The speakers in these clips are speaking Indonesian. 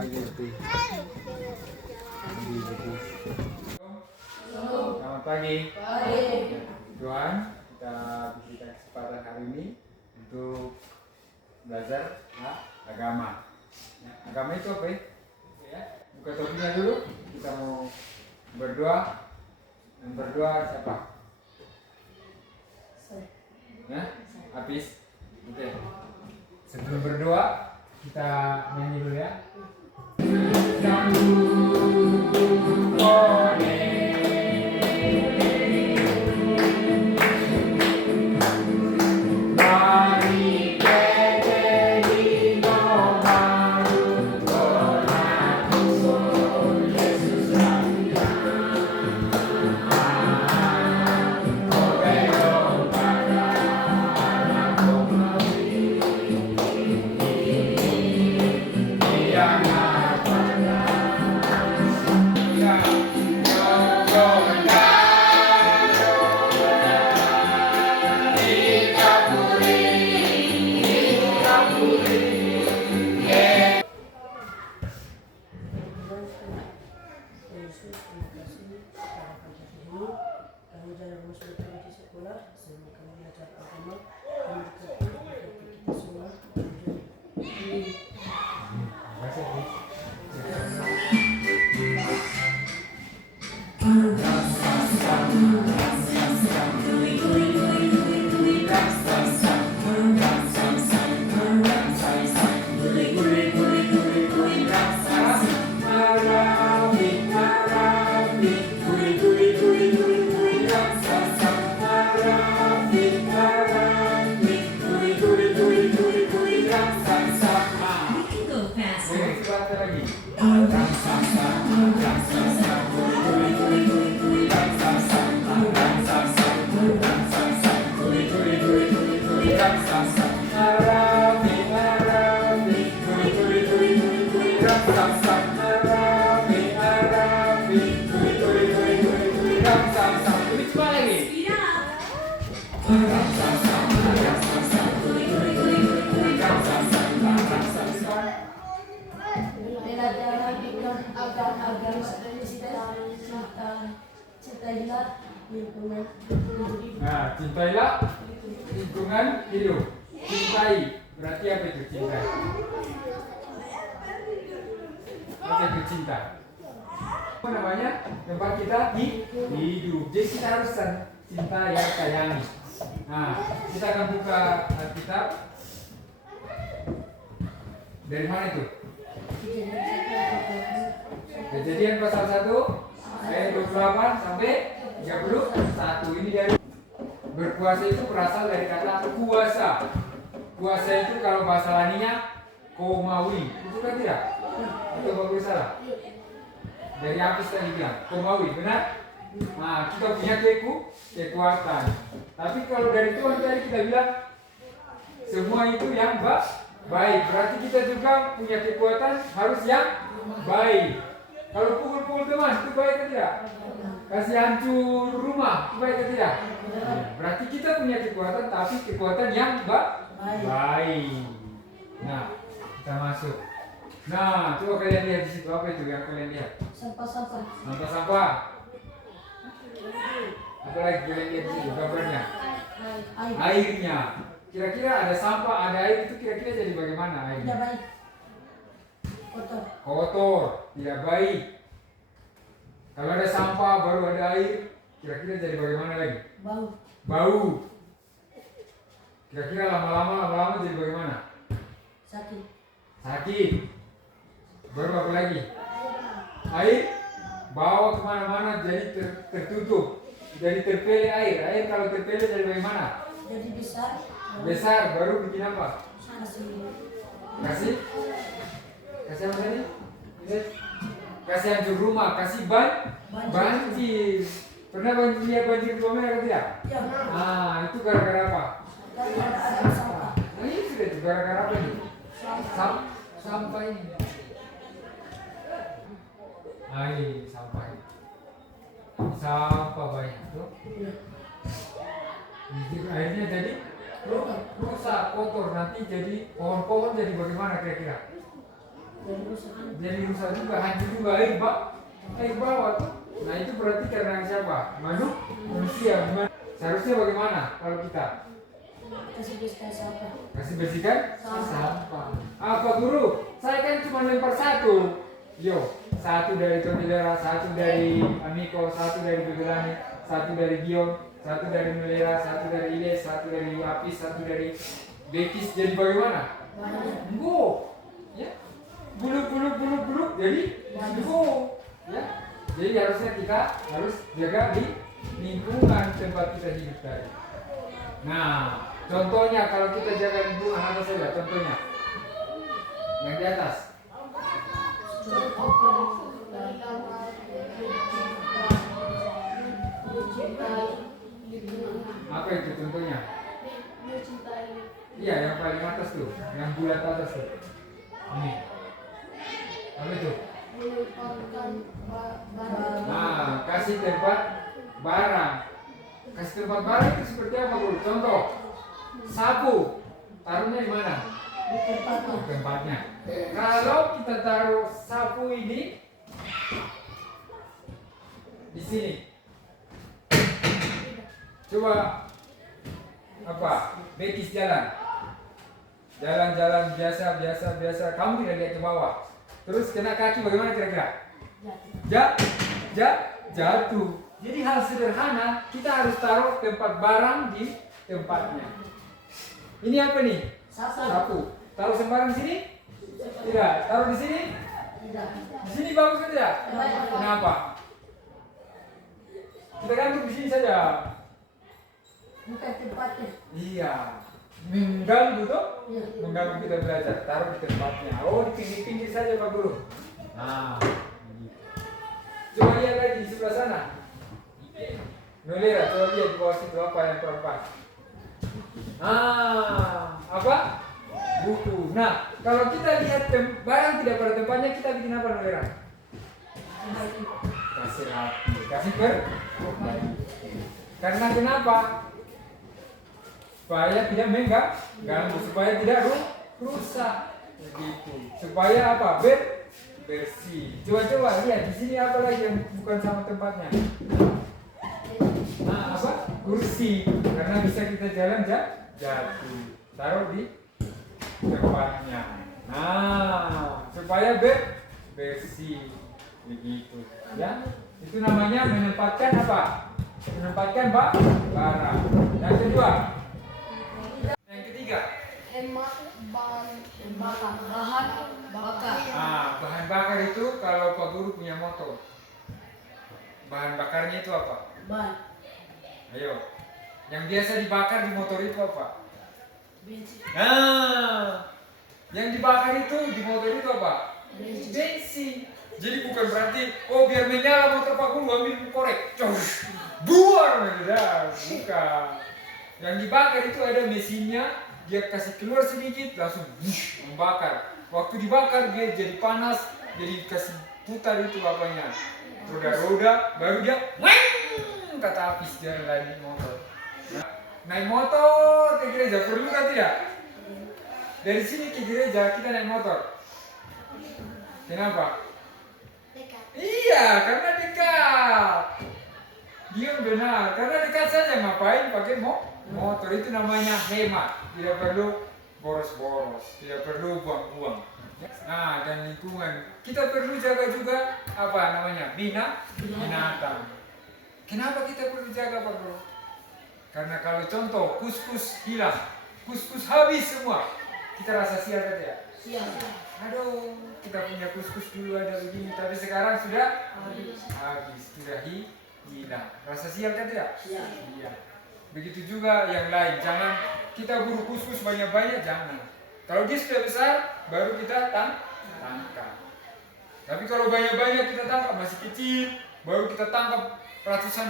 pagi Uti. Selamat pagi. Tuhan, kita berikan kesempatan hari ini untuk belajar agama. Agama itu apa ya? Buka topinya dulu. Kita mau berdoa. Yang berdoa siapa? Ya, habis. Oke. Sebelum berdoa, kita nyanyi dulu ya. Nah, cintailah lingkungan hidup. Cintai berarti apa itu cinta? Apa itu cinta? Apa namanya? Tempat kita hidup. Jadi kita harus cinta ya, sayangi. Nah, kita akan buka Alkitab. Dari mana itu? Kejadian pasal 1 ayat 28 sampai 31. Ini dari berkuasa itu berasal dari kata kuasa. Kuasa itu kalau bahasa laninya komawi. Itu kan tidak? Atau bagus salah? Dari Apis tadi bilang komawi, benar? Nah, kita punya kekuatan. Tapi kalau dari Tuhan tadi kita bilang semua itu yang baik. Berarti kita juga punya kekuatan harus yang baik. Kalau pukul-pukul teman itu baik atau tidak? Kasih hancur rumah itu baik atau tidak? Berarti kita punya kekuatan, tapi kekuatan yang baik. Nah, kita masuk. Nah, coba kalian lihat di situ, apa itu yang kalian lihat? Sampah-sampah. Sampah-sampah. Apa lagi kalian lihat di situ gambarnya? Airnya. Kira-kira ada sampah, ada air, itu kira-kira jadi bagaimana airnya? Tidak baik. Kotor, tidak baik. Kalau ada sampah baru ada air, kira-kira jadi bagaimana lagi? Bau. Kira-kira lama-lama jadi bagaimana? Sakit. Baru apa lagi? Air bawa kemana-mana jadi tertutup, jadi terpele air. Air kalau terpele jadi bagaimana? Jadi Besar, baru bikin apa? Kasih apa tadi? Kasih hancur rumah, kasih banjir. Pernah lihat banjir di rumah atau tidak? Ya. Ah, itu gara-gara apa? Ada sampah. Nah, ini sudah itu gara-gara apa ini? Sampah ini. Ini sampah ini. Sampah banyak tuh. Akhirnya jadi rusak, kotor. Nanti jadi pohon-pohon jadi bagaimana kira-kira? Jadi rusak juga, hancur juga, air bawah tuh. Nah itu berarti karena siapa? Manusia. Seharusnya bagaimana kalau kita? Kasih bersihkan sampah. Kasih bersihkan sampah. Apa guru? Saya kan cuma lempar satu. Yo, satu dari Tomilera, satu dari Amiko, satu dari Bebelani, satu dari Gion, satu dari Melera, satu dari Iles, satu dari Apis, satu dari Bekis. Jadi bagaimana? Go, ya. Bulu. Jadi go, ya. Jadi harusnya kita harus jaga di lingkungan tempat kita hidup tadi. Nah, contohnya kalau kita jaga lingkungan apa saja? Contohnya yang di atas. Apa itu contohnya? Iya, yang paling atas tuh, yang bulat atas tuh. Ini. Apa itu? Nah, kasih tempat barang. Kasih tempat barang itu seperti apa, Bro? Contoh, sapu. Taruhnya di mana? Di Tempatnya. Kalau kita taruh sapu ini di sini, coba apa? Bekis jalan biasa. Kamu tidak lihat ke bawah. Terus kena kaki bagaimana kira-kira? Jatuh. Jadi hal sederhana kita harus taruh tempat barang di tempatnya. Ini apa nih? Sapu. Taruh sembarang di sini? Tidak. Taruh di sini? Di sini bagus atau tidak? Kenapa? Kita gantung di sini saja. Bukan tempatnya. Iya. Mengganggu tuh? Iya. Mengganggu kita belajar. Taruh di tempatnya. Oh, di pinggir-pinggir saja Pak Guru. Nah. Coba lihat lagi di sebelah sana. Nolera, coba lihat di bawah situ apa yang perempuan. Apa? Buku. Nah, kalau kita lihat barang tidak pada tempatnya, kita bikin apa Nolera? Kasih rapi, kasih perbaiki. Karena kenapa? Supaya tidak mengganggu, supaya tidak rusak, begitu. Supaya apa? Bersih. Coba lihat di sini apa lagi yang bukan sama tempatnya? Nah, apa? Kursi. Karena bisa kita jalan jatuh. Taruh di tempatnya. Nah, supaya bersih, begitu. Ya, itu namanya menempatkan apa? Menempatkan barang. Yang kedua. Yang ketiga. Hemat bahan bakar. Bahan bakar itu kalau Pak Guru punya motor. Bahan bakarnya itu apa? Ban. Ayo. Yang biasa dibakar di motor itu apa? Bensin. Yang dibakar itu di motor itu apa? Bensin. Jadi bukan berarti biar menyala motor Pak Guru ambil korek. Buar bukan. Yang dibakar itu ada mesinnya, dia kasih keluar sedikit langsung membakar. Waktu dibakar dia jadi panas, jadi kasih putar itu apanya, roda-roda, baru dia kata habis jalan lagi motor. Naik motor ke gereja perlu kan tidak? Dari sini ke gereja kita naik motor. Kenapa? Iya, karena dekat. Dia benar, karena dekat saja ngapain pakai motor itu namanya hemat, tidak perlu boros-boros, tidak perlu buang-buang. Nah, dan lingkungan kita perlu jaga juga apa namanya binatang. Kenapa kita perlu jaga Pak Bro? Karena kalau contoh kus-kus hilang, kus-kus habis semua, kita rasa sial kan ya? Siap. Aduh, kita punya kus-kus dulu ada begini, tapi sekarang sudah habis, sudah hilang. Rasa sial kan tidak? Iya. Begitu juga yang lain, jangan kita buru kus-kus banyak-banyak, jangan. Kalau dia sudah besar, baru kita tangkap. Tapi kalau banyak-banyak kita tangkap, masih kecil, baru kita tangkap ratusan,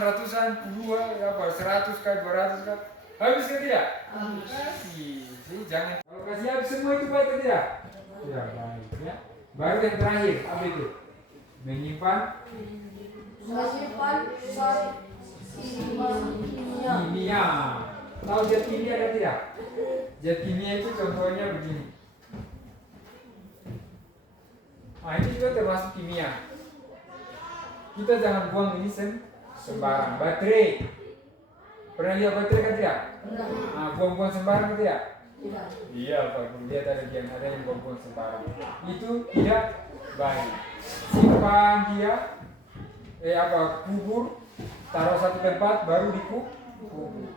puluhan, 100 kali, 200 kali. Habis kan tidak? Habis. Jadi jangan. Kalau kasih habis semua itu baik kan tidak? Tidak baik ya. Baru yang terakhir, apa itu? Menyimpan kimia. Tahu zat kimia ada tidak? Zat kimia itu contohnya begini. Nah ini juga termasuk kimia. Kita jangan buang ini sembarang. Baterai. Pernah lihat baterai kan tidak? Enggak. Nah, buang-buang sembarang tidak? Tidak. Iya Pak Guru, lihat ada yang buang-buang sembarang. Itu tidak baik. Simpan dia, kubur, taruh satu tempat baru dikubur.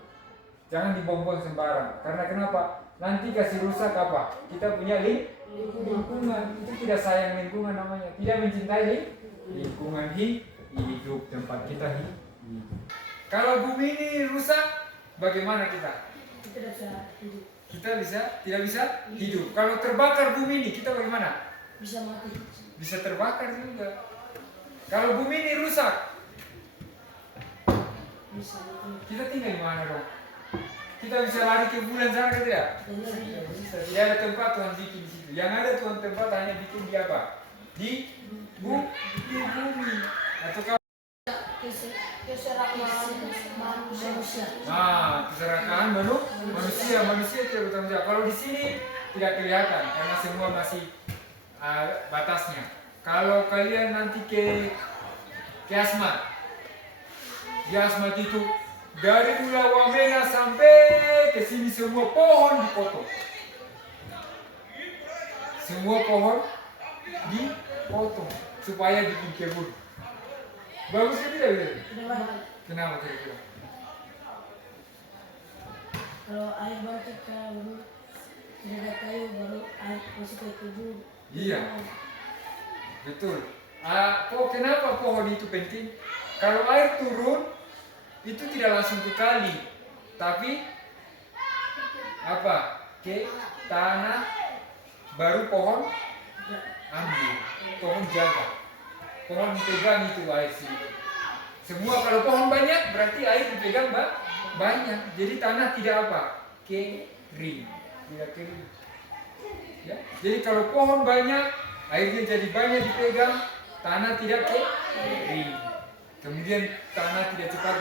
Jangan dibuang-buang sembarang. Karena kenapa? Nanti kasih rusak apa? Kita punya lingkungan. Itu tidak sayang lingkungan namanya. Tidak mencintai lingkungan hidup tempat kita hidup. Kalau bumi ini rusak, bagaimana kita? Tidak bisa hidup. Kita tidak bisa hidup. Kalau terbakar bumi ini, kita bagaimana? Bisa mati. Bisa terbakar juga. Kalau bumi ini rusak, Bisa mati. kita tinggal di mana dong? Kita bisa lari ke bulan sana kan tidak? Tidak Bisa. Tidak ada tempat Tuhan bikin di situ. Yang ada Tuhan tempat hanya bikin di apa? Di bumi. Atau kalau keserakahan manusia. nah, keserakahan manusia tidak bertanggung jawab. Kalau di sini tidak kelihatan karena semua masih batasnya. Kalau kalian nanti ke Asmat, di Asmat itu dari Pulau Wamena sampai ke sini semua pohon dipotong. Semua pohon dipotong supaya bikin kebun. Bagus kan tidak gitu? Tidak baik. Kenapa kira-kira? Kalau air batu baru tidak ada kayu baru air masuk ke tubuh. Iya. Betul. Kenapa pohon itu penting? Kalau air turun itu tidak langsung ke kali, tapi ke tanah, baru pohon ambil, pohon jaga, pohon pegang itu air sini. Semua kalau pohon banyak berarti air dipegang banyak, jadi tanah tidak kering, tidak kering. Ya? Jadi kalau pohon banyak, airnya jadi banyak dipegang, tanah tidak kering. Kemudian tanah tidak cepat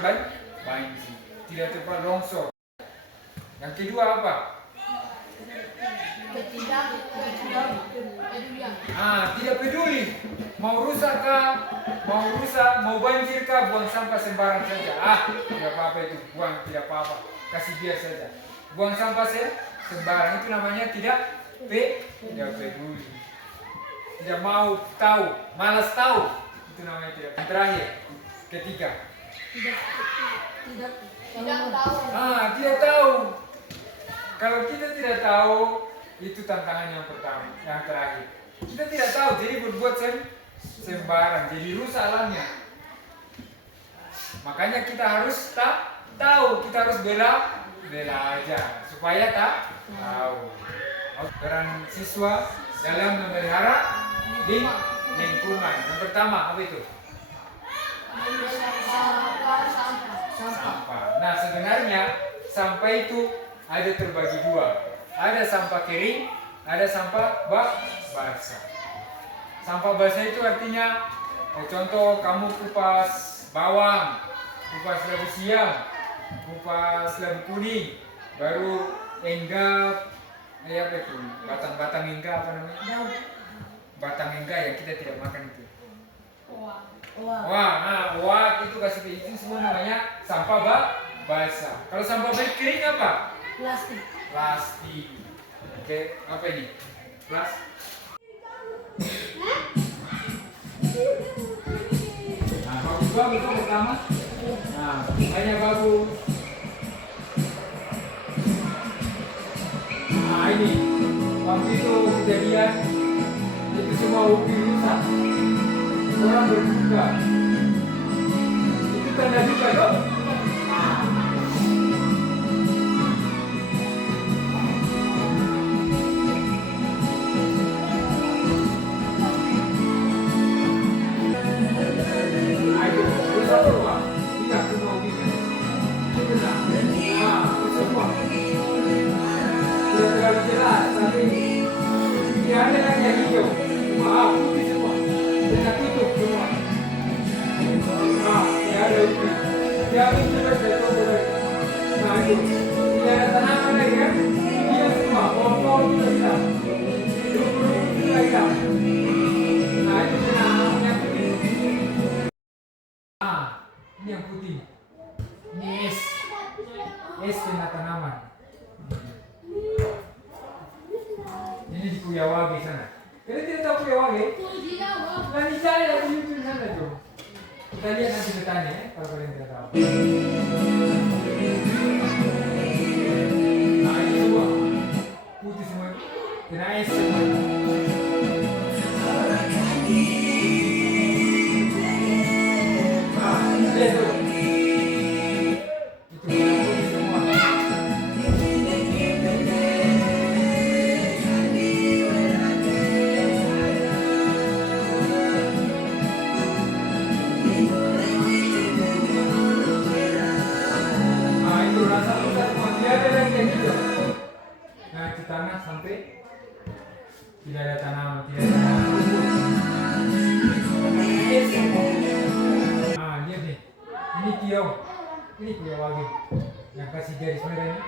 banjir, tidak cepat longsor. Yang kedua apa? Tidak peduli. Mau rusak kah, mau banjir kah, buang sampah sembarang saja. Tidak apa-apa itu, buang tidak apa-apa. Kasih dia saja. Buang sampah sembarang itu namanya tidak peduli. Tidak mau tahu, malas tahu. Itu namanya tidak. Yang terakhir, ketiga. Tidak tahu. Tidak tahu. Kalau kita tidak tahu, itu tantangan yang pertama, yang terakhir. Kita tidak tahu, jadi berbuat sembarang, jadi rusak alamnya. Makanya kita harus tahu, kita harus bela aja supaya tahu. Peran siswa dalam memelihara lingkungan. Yang pertama apa itu? Sampah. Nah sebenarnya sampah itu ada terbagi dua. Ada sampah kering, ada sampah basah. Sampah basah itu artinya contoh kamu kupas bawang, kupas labu siam, kupas labu kuning, baru enggap, apa itu? Batang-batang enggap apa namanya? Batang enggak yang kita tidak makan itu. Wah, itu kasih itu semua namanya sampah basah. Kalau sampah kering apa? Plastik. Oke, apa ini? Plastik. Bagus itu pertama. Hanya bagus. Ini waktu itu kejadian itu semua ubi rusak. Orang berduka. Itu tanda duka dong. Nah Kalian tidak tahu punya wage? Nah, di saya di YouTube sana tuh. Kita lihat nanti depannya ya, kalau kalian tidak tahu. Nah, ini semua putih semua, kena es semua. Nah, lihat tuh. Itu putih semua. Nah, itu rasa susah semua. Tidak ada lagi yang gitu. Nah, itu tanah sampai tidak ada tanaman, tidak ada rumput. Nah, lihat nih. Ini tiaw. Ini tiaw wage. Yang kasih garis merah ini.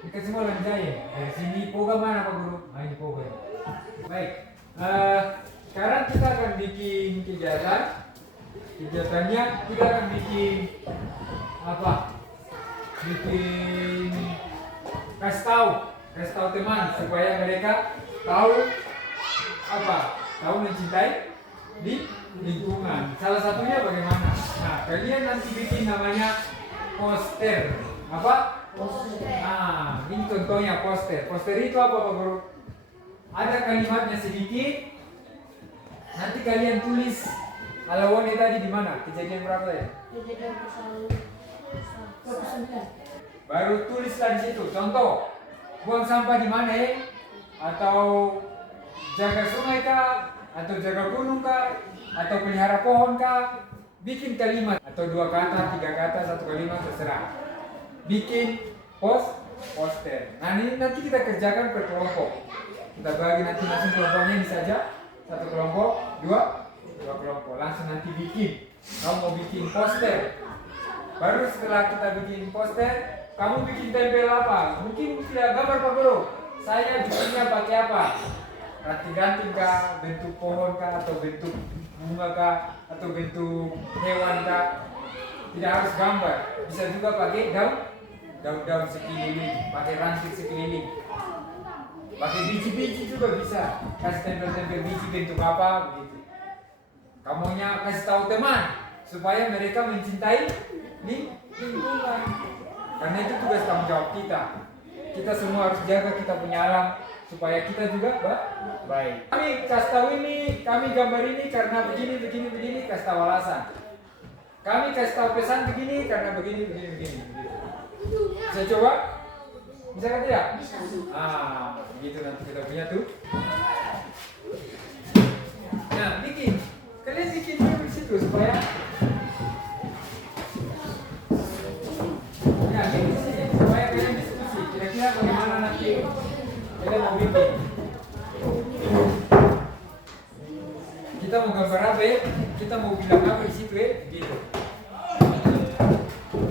Ini kan semua lanjai. Dari sini poga mana Pak Guru? Nah, ini poga. Baik. Sekarang kita akan bikin kegiatan. Kegiatannya kita akan bikin apa? Bikin kasih tahu teman supaya mereka tahu apa? Tahu mencintai di lingkungan. Salah satunya bagaimana? Nah, kalian nanti bikin namanya poster. Apa? Nah, ini contohnya poster. Poster itu apa Pak Guru? Ada kalimatnya sedikit. Nanti kalian tulis alawannya tadi di mana? Kejadian berapa ya? Kejadian pasal 29. Baru tulislah di situ. Contoh, buang sampah di mana ya? Atau jaga sungai kah? Atau jaga gunung kah? Atau pelihara pohon kah? Bikin kalimat atau 2 kata, 3 kata, 1 kalimat terserah. Bikin poster. Nah, ini nanti kita kerjakan per kelompok. Kita bagi nanti langsung kelompoknya ini saja. 1 kelompok, 2 kelompok. Langsung nanti bikin. Kamu mau bikin poster. Baru setelah kita bikin poster, kamu bikin tempel apa? Mungkin tidak gambar Pak Guru. Saya bikinnya pakai apa? Ranting-ranting kah? Bentuk pohon kah? Atau bentuk bunga kah? Atau bentuk hewan kah? Tidak harus gambar. Bisa juga pakai daun-daun sekeliling, pakai ranting sekeliling. Pakai biji-biji juga bisa. Kasih tempel-tempel biji bentuk apa begitu. Kamunya kasih tahu teman supaya mereka mencintai lingkungan. Karena itu tugas tanggung jawab kita. Kita semua harus jaga kita punya alam supaya kita juga baik. Kami kasih tahu ini, kami gambar ini karena begini, kasih tahu alasan. Kami kasih tahu pesan begini karena begini. Bisa coba? Bisa kan tidak? Begitu nanti kita punya tuh. Nah, bikin. Kalian bikin dulu di situ supaya bikin di sini supaya kalian diskusi. Kira-kira bagaimana nanti kalian mau bikin. Kita mau gambar apa ya? Kita mau bilang apa di situ ya? Gitu.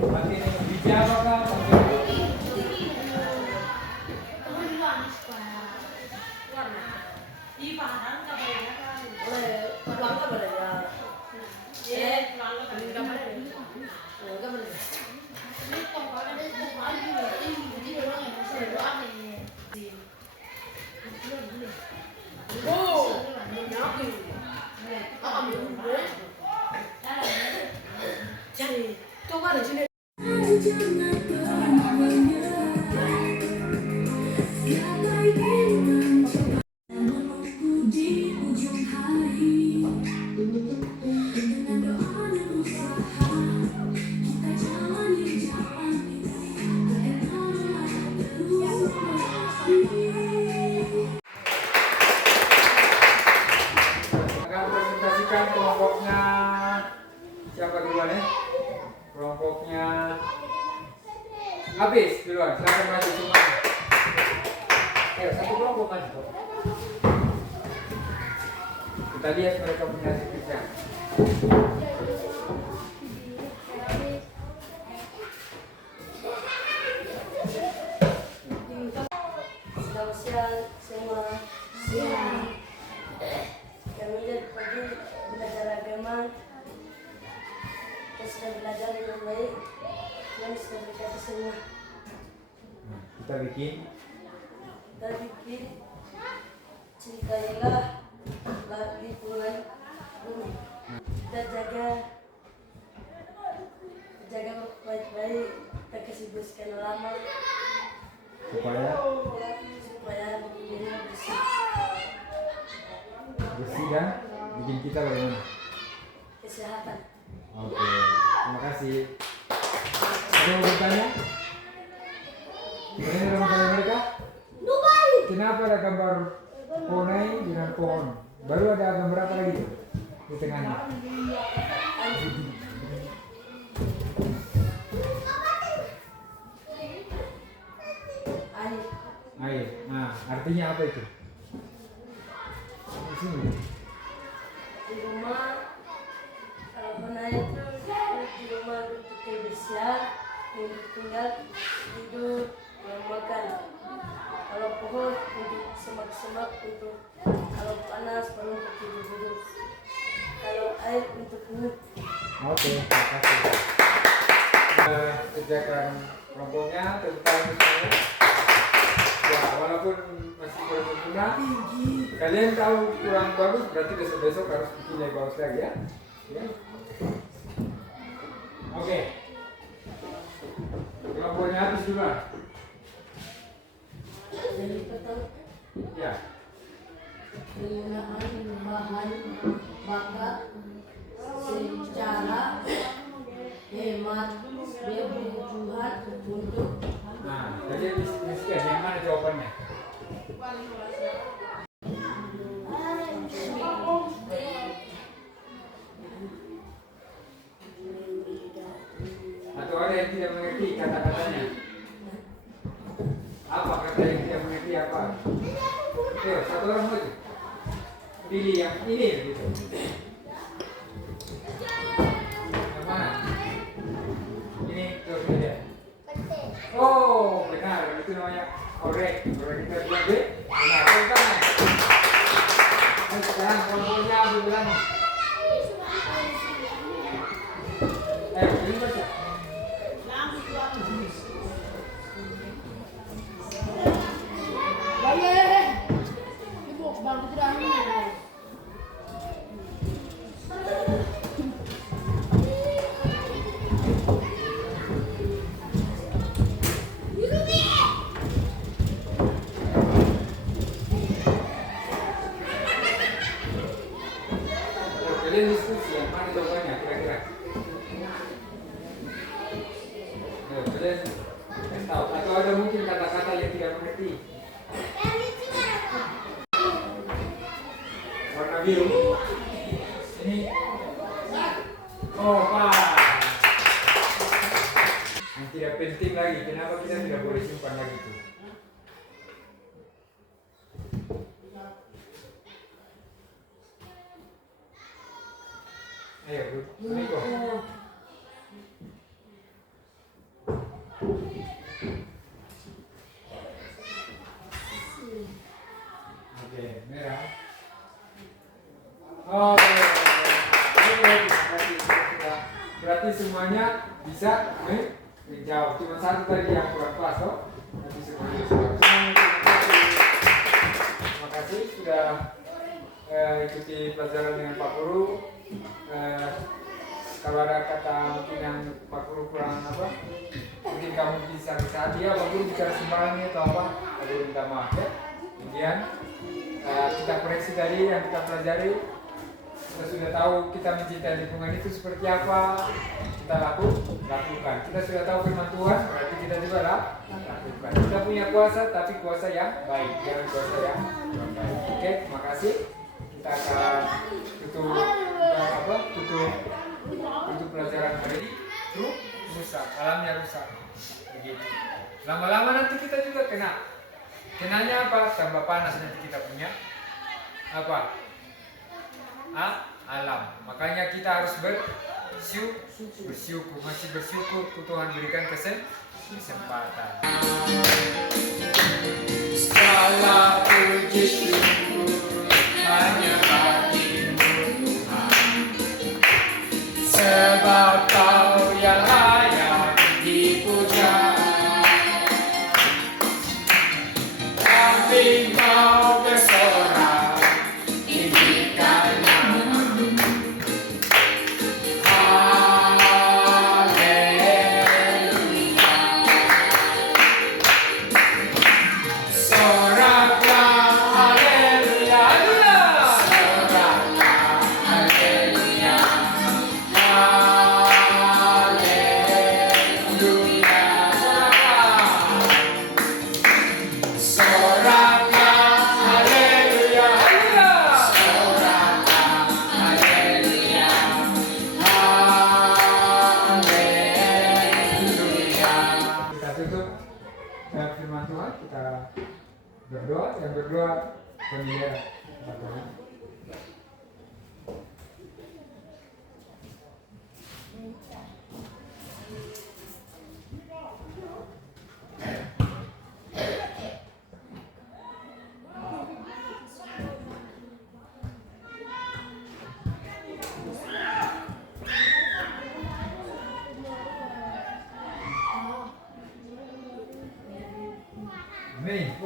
Pakai biji apa kah? Akan presentasikan kelompoknya. Siapa duluan ya? Kelompoknya habis duluan. Silakan maju semua. Ayo, satu kelompok maju. Kita lihat mereka punya hasil kerja. Selamat siang semua. Kami tadi belajar agama. Kita sudah belajar dengan baik. Kami sudah berkata semua. Kita bikin sempit, cintailah lingkungan bumi. Kita jaga baik-baik, kita kasih bersihkan lama supaya dunia bersih dan bikin kita bagaimana? kesehatan. Oke, terima kasih. Ada yang mau bertanya? Ini dalam karya mereka? Kenapa ada gambar ponai dengan pohon? Baru ada gambar apa lagi di tengahnya? Air. Air. Nah, artinya apa itu? Di sini. Di rumah kalau pernah itu di rumah untuk kebersihan, untuk tinggal, tidur, makan. Kalau pohon untuk semak-semak, untuk kalau panas baru untuk tidur-tidur. Kalau air untuk minum. Oke, terima kasih. Kerjakan kelompoknya, tepuk tangan semuanya. Ya, walaupun masih belum sempurna, kalian kalau kurang bagus berarti besok-besok harus bikin yang bagus lagi ya. Ya. Oke. Kelompoknya habis duluan. Jadi pertama Ya. penggunaan bahan bakar secara hemat bertujuan untuk Nah, jadi diskusikan yang mana jawabannya? Atau ada yang tidak mengerti kata-katanya? Apa kata yang tidak mengerti apa? Oke, satu orang saja. Pilih yang ini gitu. Yang mana? Ini terus lihat. Oh, benar. Itu namanya korek. Korek kita bilang B. Benar. Tentang. Sekarang kelompoknya ambil bilang. Ini baca. Kalian diskusi yang mana jawabannya kira-kira? Kalian tahu atau ada mungkin kata-kata yang tidak mengerti? Warna biru. Ini. Oh, Pak. Yang tidak penting lagi. Kenapa kita tidak boleh simpan lagi itu? Ayo, Niko. Oke, merah. Oke. Berarti semuanya bisa menjawab. Cuma satu tadi yang kurang pas, toh. Nanti semuanya sudah. Terima kasih sudah ikuti pelajaran dengan Pak Guru. Kalau ada kata mungkin yang Pak Guru kurang apa, mungkin kamu bisa dia Pak Guru bicara sembarangan atau apa, Pak Guru minta maaf ya. Kemudian kita koreksi tadi yang kita pelajari, kita sudah tahu kita mencintai lingkungan itu seperti apa, kita lakukan. Kita sudah tahu firman Tuhan, berarti kita juga lakukan. Kita punya kuasa, tapi kuasa yang baik, jangan kuasa yang kurang baik. Oke, terima kasih. Kita akan tutup pelajaran hari ini. Rusak, alamnya rusak. Begitu. Lama-lama nanti kita juga kenanya apa? Tambah panas nanti kita punya apa? Alam. Makanya kita harus bersyukur, masih bersyukur Tuhan berikan kesempatan. Segala puji syukur hanya bagimu Tuhan, sebab Kau yang layak dipuja. Kami Iya. Nih.